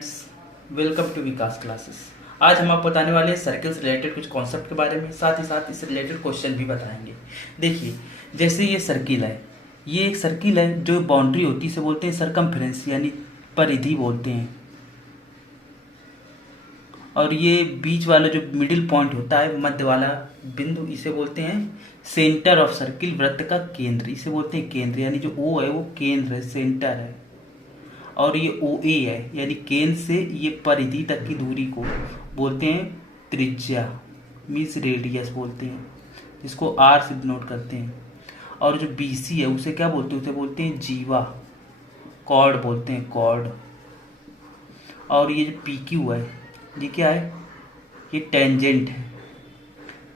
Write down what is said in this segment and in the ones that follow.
Welcome to Vikas classes. आज हम आपको बताने वाले हैं सर्किल से रिलेटेड कुछ कॉन्सेप्ट के बारे में, साथ ही साथ इससे रिलेटेड क्वेश्चन भी बताएंगे। देखिए, जैसे ये सर्किल है, ये एक सर्किल है, जो बाउंड्री होती है इसे बोलते हैं सरकमफ्रेंस, यानी परिधि बोलते हैं। और ये बीच वाला जो मिडिल पॉइंट होता है, मध्य वाला बिंदु, इसे बोलते हैं सेंटर ऑफ सर्किल, वृत्त का केंद्र, इसे बोलते हैं केंद्र। यानी जो ओ है वो केंद्र है, सेंटर है। और ये ओ ए है, यानी केंद्र से ये परिधि तक की दूरी को बोलते हैं त्रिज्या, मीन्स रेडियस बोलते हैं, जिसको आर से डिनोट करते हैं। और जो बी सी है उसे क्या बोलते हैं? उसे बोलते हैं जीवा, कॉर्ड बोलते हैं, कॉर्ड। और ये जो पी क्यू है, ये क्या है? ये टेंजेंट है।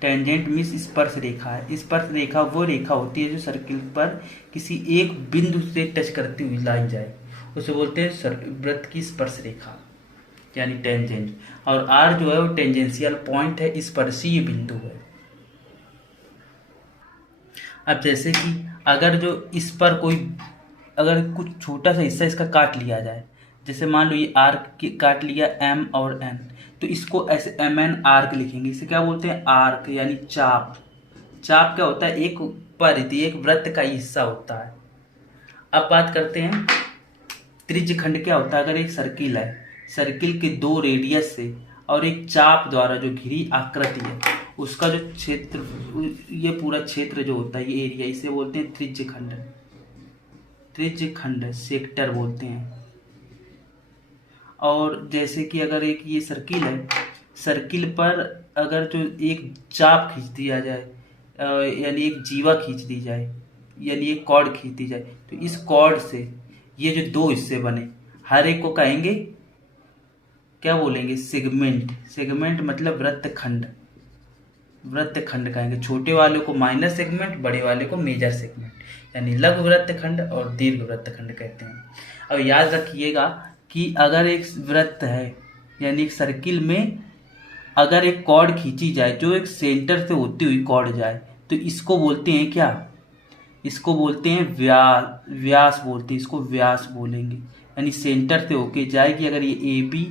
टेंजेंट मीन्स स्पर्श रेखा है। स्पर्श रेखा वो रेखा होती है जो सर्किल पर किसी एक बिंदु से टच करती हुई लाइन जाए, उसे बोलते हैं वृत्त की स्पर्श रेखा, यानी टेंजेंट। और आर जो है वो टेंजेंशियल पॉइंट है, स्पर्शीय बिंदु है। अब जैसे कि अगर जो इस पर कोई अगर कुछ छोटा सा हिस्सा इसका काट लिया जाए, जैसे मान लो ये आर्क काट लिया एम और एन, तो इसको ऐसे एम एन आर्क लिखेंगे। इसे क्या बोलते हैं? आर्क, यानी चाप। चाप क्या होता है? एक परिधि, एक वृत्त का हिस्सा होता है। अब बात करते हैं त्रिज्य खंड क्या होता है। अगर एक सर्किल है, सर्किल के दो रेडियस से और एक चाप द्वारा जो घिरी आकृति है, उसका जो क्षेत्र, ये पूरा क्षेत्र जो होता है, ये एरिया, इसे बोलते हैं त्रिज्य खंड। त्रिज्य खंड, सेक्टर बोलते हैं। और जैसे कि अगर एक ये सर्किल है, सर्किल पर अगर जो एक चाप खींच दिया जाए, यानी एक जीवा खींच दी जाए, यानी एक कॉर्ड खींच दी जाए, तो इस कॉर्ड से ये जो दो हिस्से बने, हर एक को कहेंगे, क्या बोलेंगे? सेगमेंट। सेगमेंट मतलब वृत्त खंड। वृत्त खंड कहेंगे। छोटे वाले को माइनर सेगमेंट, बड़े वाले को मेजर सेगमेंट, यानी लघु वृत्त खंड और दीर्घ वृत्त खंड कहते हैं। अब याद रखिएगा कि अगर एक वृत्त है, यानी एक सर्किल में अगर एक कॉर्ड खींची जाए जो एक सेंटर से होती हुई कॉर्ड जाए, तो इसको बोलते हैं क्या? इसको बोलते हैं व्यास। व्यास बोलते हैं इसको, व्यास बोलेंगे। यानी सेंटर से होके जाएगी। अगर ये ए बी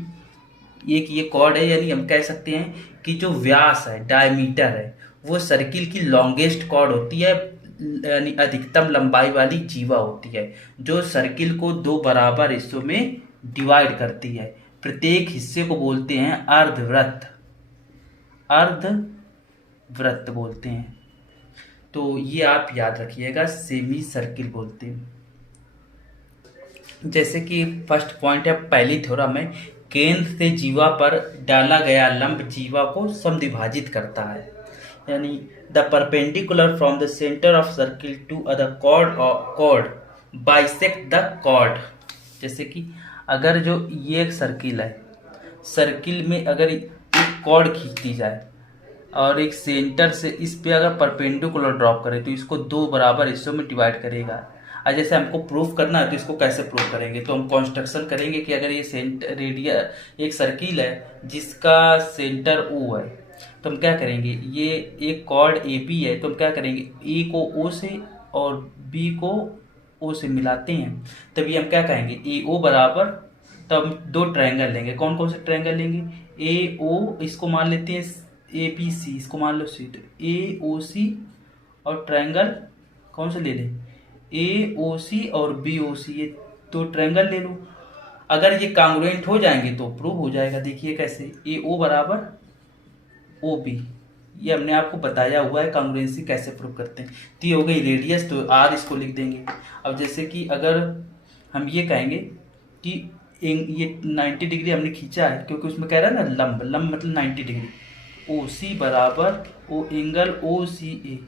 एक ये कॉर्ड है, यानी हम कह सकते हैं कि जो व्यास है, डायमीटर है, वो सर्किल की लॉन्गेस्ट कॉर्ड होती है, यानी अधिकतम लंबाई वाली जीवा होती है, जो सर्किल को दो बराबर हिस्सों में डिवाइड करती है। प्रत्येक हिस्से को बोलते हैं अर्धवृत्त। अर्धवृत्त बोलते हैं। तो ये आप याद रखिएगा, सेमी सर्किल बोलते हैं। जैसे कि फर्स्ट पॉइंट है, पहली थ्योरम में केंद्र से जीवा पर डाला गया लंब जीवा को समद्विभाजित करता है। यानी the perpendicular from the centre of circle to other chord bisect the chord. जैसे कि अगर जो ये एक सर्किल है, सर्किल में अगर एक कॉर्ड खींच दी जाए और एक सेंटर से इस पे अगर परपेंडिकुलर ड्रॉप करे, तो इसको दो बराबर हिस्सों में डिवाइड करेगा। और जैसे हमको प्रूफ करना है, तो इसको कैसे प्रूफ करेंगे? तो हम कॉन्स्ट्रक्शन करेंगे कि अगर ये सेंटर रेडिया एक सर्किल है जिसका सेंटर ओ है, तो हम क्या करेंगे? ये एक कॉर्ड ए बी है, तो हम क्या करेंगे? ए को ओ से और बी को ओ से मिलाते हैं, तभी हम क्या कहेंगे? ए ओ बराबर, तब हम दो ट्रायंगल लेंगे। कौन कौन से ट्रायंगल लेंगे? ए ओ, इसको मान लेते हैं ए बी सी, इसको मान लो सी, तो ए ओ सी, और ट्रायंगल कौन से ले लें? ए ओ सी और बी ओ सी, ये दो ट्रायंगल ले लो। अगर ये कांग्रुएंट हो जाएंगे तो प्रूव हो जाएगा। देखिए कैसे, ए ओ बराबर ओ बी, ये हमने आपको बताया हुआ है कांग्रुएंसी कैसे प्रूव करते हैं। तो ये हो गई रेडियस, तो आर इसको लिख देंगे। अब जैसे कि अगर हम ये कहेंगे कि ये 90 डिग्री हमने खींचा है, क्योंकि उसमें कह रहा है ना लंब, लंब मतलब 90 डिग्री। ओ सी बराबर ओ angle O C A,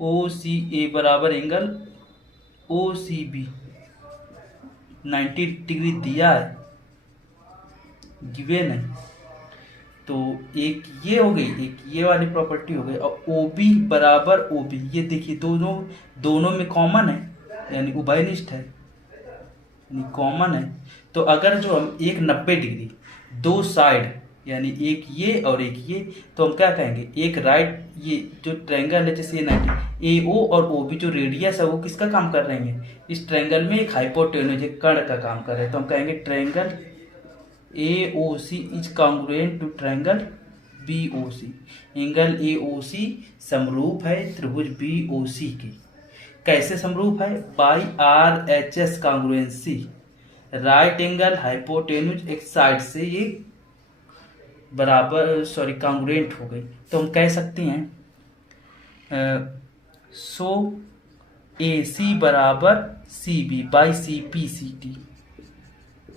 O C A बराबर angle O C B, 90 degree दिया है, गिवन है। तो एक ये हो गई, एक ये वाली प्रॉपर्टी हो गई। और ओ बी बराबर ओ बी, ये देखिए दोनों में कॉमन है, यानी उभयनिष्ठ है, यानी कॉमन है। तो अगर जो हम एक 90 डिग्री दो साइड, यानी एक ये और एक ये, तो हम क्या कहेंगे? एक राइट, ये जो ट्रायंगल है, जैसे ये 90, ए ओ और ओ बी जो रेडियस है वो किसका काम कर रहे हैं? इस ट्रायंगल में एक हाइपोटेन्यूज कर्ण का काम कर रहे हैं, तो हम कहेंगे triangle AOC is congruent to triangle BOC। Angle AOC समरूप है त्रिभुज BOC के। कैसे समरूप है? By RHS congruency. Right angle hypotenuse एक साइड से ये बराबर कॉन्ग्रुएंट हो गई, तो हम कह सकते हैं सो AC बराबर CB by CPCT।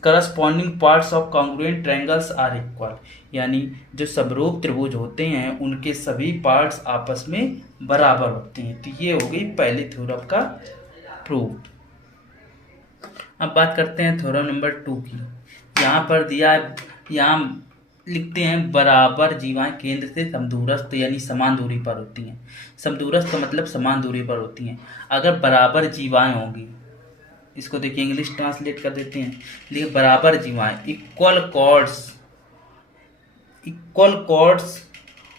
Corresponding parts of congruent triangles are equal, यानी जो समरूप त्रिभुज होते हैं उनके सभी पार्ट्स आपस में बराबर होते हैं। तो ये हो गई पहली थ्योरम का प्रूफ। अब बात करते हैं थ्योरम नंबर 2 की। यहाँ पर दिया है, यहाँ लिखते हैं बराबर जीवाएं केंद्र से समदूरस्थ यानी समान दूरी पर होती हैं। समदूरस्थ का मतलब समान दूरी पर होती हैं। अगर बराबर जीवाएं होंगी, इसको देखिए इंग्लिश ट्रांसलेट कर देते हैं, लिखिए बराबर जीवाएं equal chords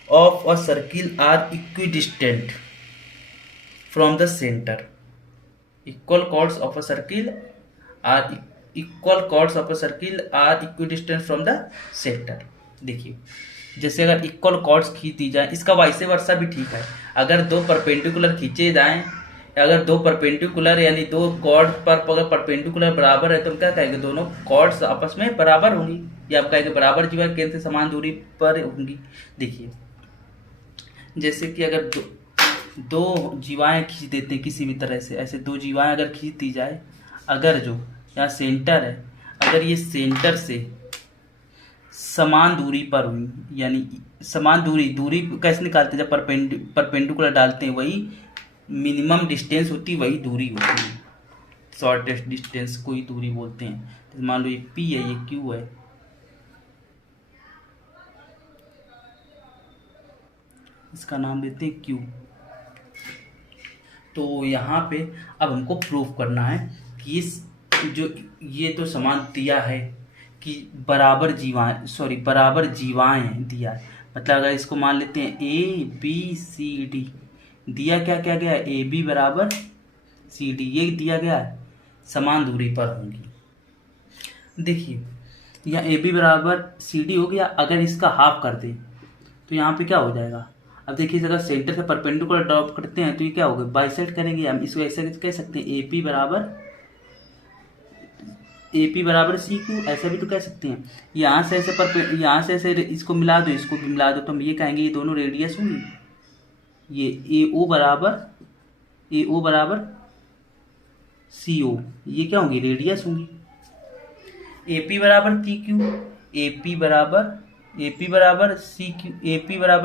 of a circle are equidistant from the centre. Equal chords of a circle are equidistant from the centre. देखिए जैसे अगर इक्वल कॉर्ड्स खींच दी जाए, इसका वाइस वर्सा भी ठीक है। अगर दो परपेंडिकुलर खींचे जाएं, अगर दो परपेंडिकुलर यानी दो कॉर्ड पर अगर परपेंडिकुलर बराबर है तो हम क्या कहेंगे? दोनों कॉर्ड्स आपस में बराबर होंगी, या आप कहेंगे बराबर जीवाएं केंद्र से समान दूरी पर होंगी। देखिए जैसे कि अगर दो जीवाएं खींच देते हैं किसी भी तरह से, ऐसे दो जीवाएं अगर खींच दी जाए, अगर जो यहाँ सेंटर है, अगर ये सेंटर से समान दूरी पर हुई, यानी समान दूरी कैसे निकालते हैं? जब परपेंडिकुलर डालते हैं, वही मिनिमम डिस्टेंस होती है, वही दूरी होती है। शॉर्टेस्ट डिस्टेंस को ही दूरी बोलते हैं। तो मान लो ये P है, ये Q है, इसका नाम देते हैं Q। तो यहाँ पे अब हमको प्रूफ करना है कि ये तो समान दिया है कि बराबर जीवाएं दिया है। मतलब अगर इसको मान लेते हैं ABCD, दिया क्या गया है? AB बराबर CD, ये दिया गया है समान दूरी पर होंगी। देखिए यहाँ AB बराबर CD हो गया। अगर इसका हाफ कर दें तो यहाँ पे क्या हो जाएगा? अब देखिए अगर सेंटर से परपेंडिकुलर ड्रॉप करते हैं तो ये क्या होगा? बाइसेक्ट करेंगे। हम इसको ऐसे कह सकते हैं AP बराबर CQ, ऐसा भी तो कह सकते हैं। यहाँ से ऐसे इसको मिला दो, इसको भी मिला दो, तो हम ये कहेंगे ये दोनों रेडियस होंगी। ये AO बराबर CO, ये क्या होंगी? रेडियस होंगी। AP बराबर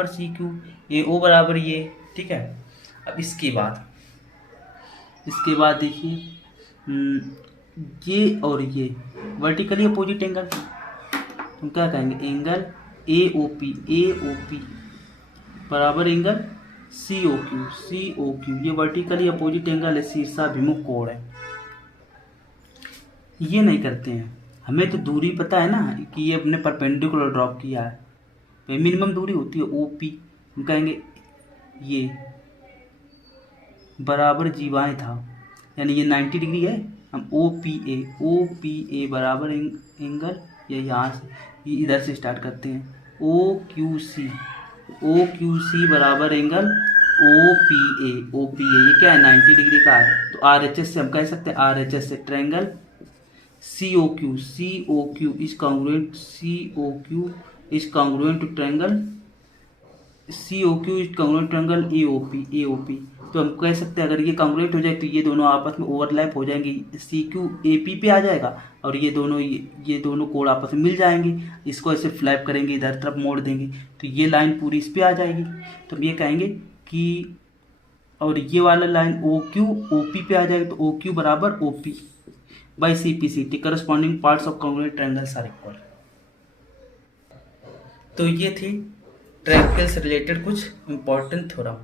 CQ, AO बराबर ये, ठीक है। अब इसके बाद देखिए ये और ये वर्टिकली अपोजिट एंगल, हम क्या कहेंगे? एंगल AOP बराबर एंगल COQ, ये वर्टिकली अपोजिट एंगल है, शीर्षाभिमुख कोण है। ये नहीं करते हैं, हमें तो दूरी पता है ना कि ये अपने परपेंडिकुलर ड्रॉप किया है, मिनिमम दूरी होती है OP। हम कहेंगे ये बराबर जीवाएं था, यानी ये 90 डिग्री है। हम OPA बराबर एंगल, या यहाँ से ये इधर से स्टार्ट करते हैं, OQC बराबर एंगल OPA, ये क्या है? 90 डिग्री का है। तो RHS से हम कह सकते हैं, RHS से triangle COQ is congruent to triangle AOP। तो हम कह सकते हैं अगर ये कॉन्ग्रुएंट हो जाए तो ये दोनों आपस में ओवरलैप हो जाएंगे, CQ AP पे आ जाएगा और ये दोनों कोण आपस में मिल जाएंगे। इसको ऐसे फ्लैप करेंगे, इधर तरफ मोड़ देंगे तो ये लाइन पूरी इस पे आ जाएगी। तो हम ये कहेंगे कि, और ये वाला लाइन OQ OP पे आ जाएगा, तो OQ बराबर OP by CPCT, corresponding parts of congruent triangles are equal. तो ये थी ट्रायंगल से रिलेटेड कुछ इंपॉर्टेंट थ्योरम।